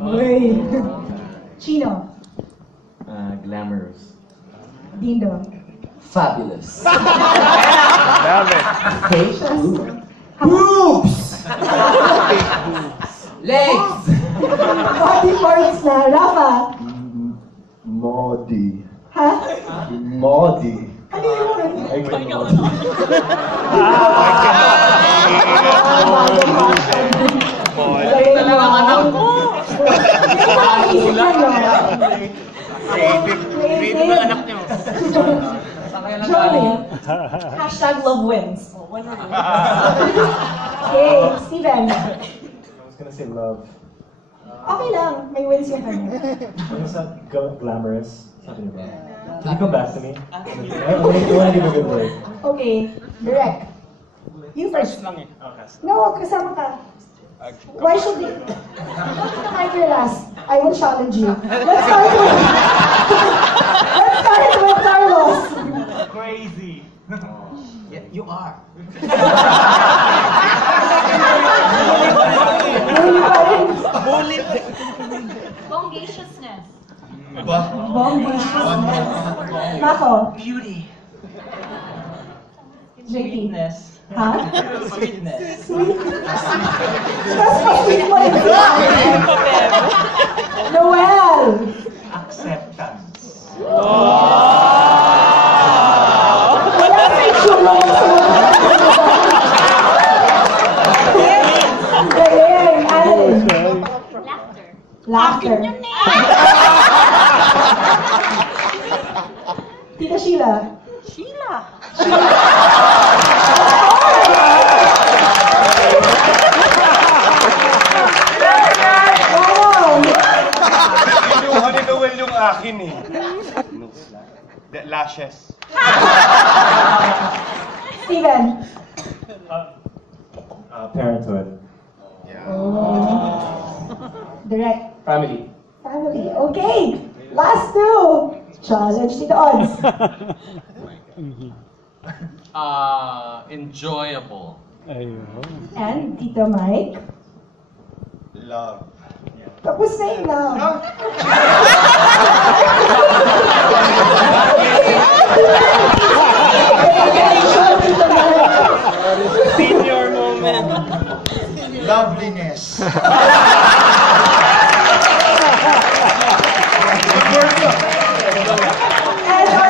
Uy. Chino. Glamorous. Dindo. Fabulous. Love it. Facial. Boobs! Legs. Body parts na. Rafa. Modi. Ha? Modi. Ano yun? Ay, ganun. Galing talaga anak ko. Creative ang anak niyo. Joey. Hashtag love wins. Okay, Steven. I was gonna say love. Okay lang, may wins yung kanya. It's not glamorous. Something about. Can you come back to me? I want to give a good word. Okay, direct. You first. lang eh. Okay. No, kasama ka. Why should they? Don't tonight your last. I will challenge you. Let's start with Carlos. Crazy. Yeah, you are. Bullet. Bongaciousness. Bombashness. Mako. Beauty. JP. Sweetness. Ha? Sweetness. Sweet. Mas pa-sweet mo rin. Noel. Acceptance. Wala sa itsura mo sa mga. Galing. Alin. Laughter. Laughter. Tita Sheila. Sheila. Wow. Kinuha ni Noel yung akin eh. Lashes. Steven. Parenthood. Direct. Family. Family. Okay. Last two. Challenge Tito Odds. Enjoyable. And Tito Mike. Love. Tapos na yun lang. Senior moment. Loveliness.